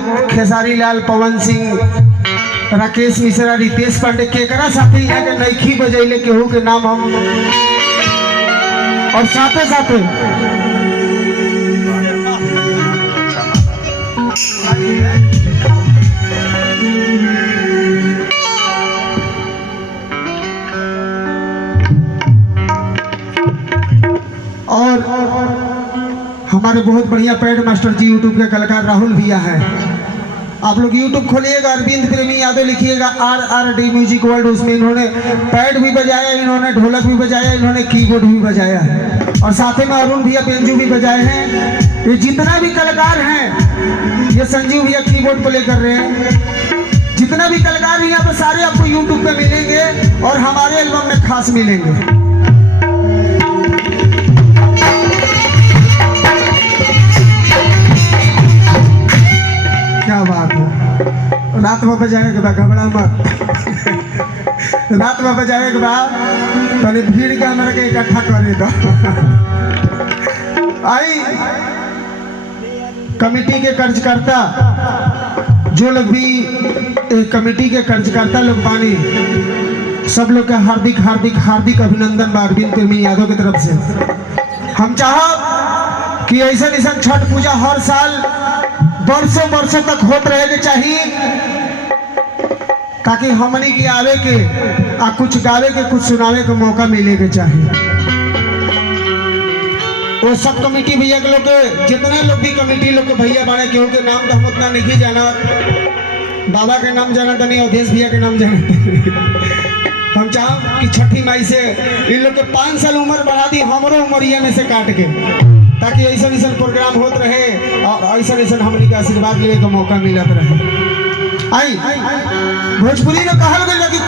बहुत खेसारी लाल, पवन सिंह, राकेश मिश्रा, रितेश पांडे केकरा साथे यहाँ के नईखी बजैले केहू के नाम हम और साथे साथे और हमारे बहुत बढ़िया पैड मास्टर जी यूट्यूब के कलाकार राहुल भैया है। आप लोग यूट्यूब खोलिएगा, अरविंद प्रेमी यादव लिखिएगा, RRD म्यूजिक वर्ल्ड, उसमें इन्होंने पैड भी बजाया, इन्होंने ढोलक भी बजाया, इन्होंने कीबोर्ड भी बजाया है और साथ में अरुण भैया बेंजू भी बजाए हैं। ये जितना भी कलाकार हैं, ये संजीव भैया कीबोर्ड प्ले कर रहे हैं। जितना भी कलाकार हैं यहाँ पर सारे आपको यूट्यूब पे मिलेंगे और हमारे एल्बम में खास मिलेंगे। क्या बात है, रात में बजाएगा घबरा मत। रात में बजाएगा तनी भीड़ के हमरा के इकट्ठा करे दो। आई कमेटी के कर्जकर्ता जो लोग भी कमेटी के कर्जकर्ता लोग बानी, सब लोग का हार्दिक हार्दिक हार्दिक अभिनंदन बा अरविंद प्रेमी यादव की तरफ से। हम चाहब कि ऐसा ऐसा छठ पूजा हर साल वर्षों वर्षों तक होत रहे के चाहिए, ताकि हमनी की आवे के आ कुछ गावे के कुछ सुनावे के मौका मिले के चाहिए। वो सब कमेटी भैया के लोग के, जितने लोग भी कमेटी लोग के भैया बाने, केहू के नाम तो हम उतना नहीं जाना, बाबा के नाम जाना तो नहीं, अवधेश भैया के नाम जाना। हम चाह कि छठी माई से इन लोग के 5 साल उम्र बढ़ा दी, हमारो उमरिया में से काट के, ताकि ऐसा ऐसा प्रोग्राम होत रहे और ऐसा ऐसा हमनी के आशीर्वाद लेवे का मौका मिलत रहे। आई भोजपुरी में कहल गइल कि